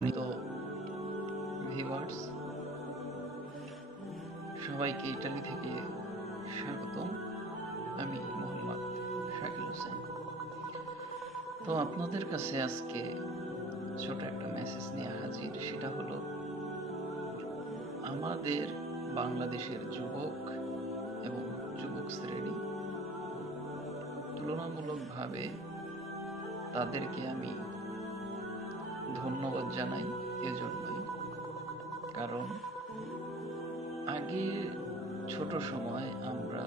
তো ভিউয়ার্স সবাইকে ইটালি থেকে স্বাগতম। আমি মোহাম্মদ শাকিল হোসেন। তো আপনাদের কাছে আজকে ছোট একটা মেসেজ নিয়ে হাজির। সেটা হলো, আমাদের বাংলাদেশের যুবক এবং যুবক শ্রেণী তুলনামূলকভাবে তাদেরকে আমি ধন্যবাদ জানাই এজন্যই, কারণ আগে ছোট সময় আমরা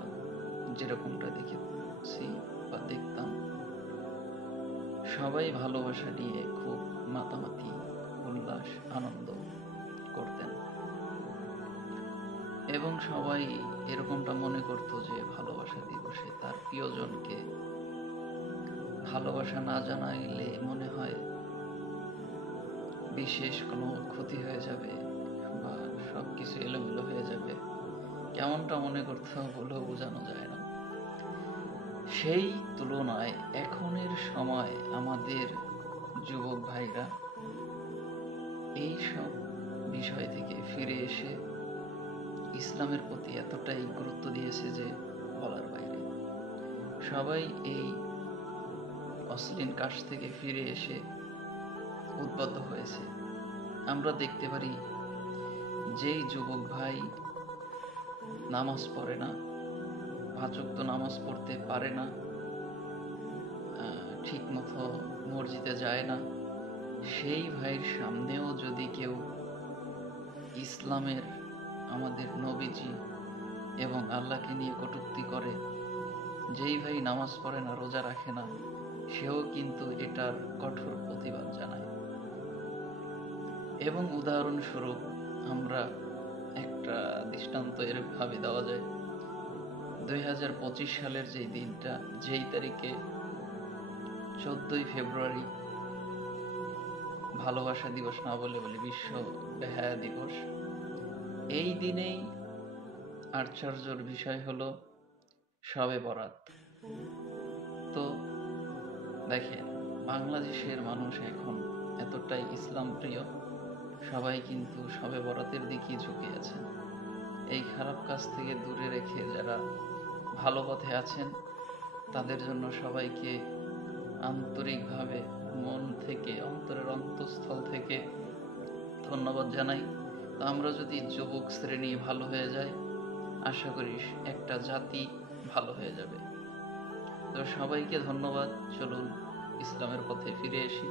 যেরকমটা দেখেছি বা দেখতাম, সবাই ভালোবাসা নিয়ে খুব মাতামাতি, উল্লাস, আনন্দ করতেন এবং সবাই এরকমটা মনে করতো যে ভালোবাসা দিবসে তার প্রিয়জনকে ভালোবাসা না জানাইলে মনে হয় বিশেষ কোনো ক্ষতি হয়ে যাবে বা সবকিছু এলোমেলো হয়ে যাবে, কেমনটা মনে করতে বলেও বোঝানো যায় না। সেই তুলনায় এখনের সময় আমাদের যুবক ভাইরা এই সব বিষয় থেকে ফিরে এসে ইসলামের প্রতি এতটাই গুরুত্ব দিয়েছে যে বলার বাইরে। সবাই এই অশ্লীল কাজ থেকে ফিরে এসে উদ্বুদ্ধ হয়েছে। আমরা দেখতে পারি, যেই যুবক ভাই নামাজ পড়ে না, 5 ওয়াক্ত নামাজ পড়তে পারে না, ঠিক মতো মসজিদে যায় না, সেই ভাইয়ের সামনেও যদি কেউ ইসলামের, আমাদের নবীজি এবং আল্লাহকে নিয়ে কটূক্তি করে, যেই ভাই নামাজ পড়ে না, রোজা রাখে না, সেও কিন্তু এটার কঠোর প্রতিবাদ জানায়। এবং উদাহরণস্বরূপ আমরা একটা দৃষ্টান্ত এরভাবে দেওয়া যায়, 2025 সালের যেই দিনটা, যেই তারিখে 14ই ফেব্রুয়ারি ভালোবাসা দিবস না বলে বিশ্ব বেহায়া দিবস, এই দিনেই আশ্চর্যের বিষয় হলো শবে বরাত। তো দেখেন, বাংলাদেশের মানুষ এখন এতটাই ইসলাম প্রিয়, সবাই কিন্তু শবে বরাতের দিকেই ঝুঁকে আছেন। এই খারাপ কাজ থেকে দূরে রেখে যারা ভালো পথে আছেন, তাদের জন্য সবাইকে আন্তরিকভাবে, মন থেকে, অন্তরের অন্তঃস্থল থেকে ধন্যবাদ জানাই। তো আমরা যদি যুবক শ্রেণী ভালো হয়ে যায়, আশা করি একটা জাতি ভালো হয়ে যাবে। তো সবাইকে ধন্যবাদ। চলুন ইসলামের পথে ফিরে আসি,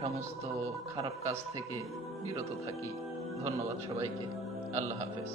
সমস্ত খারাপ কাজ থেকে বিরত থাকি। ধন্যবাদ সবাইকে। আল্লাহ হাফেজ।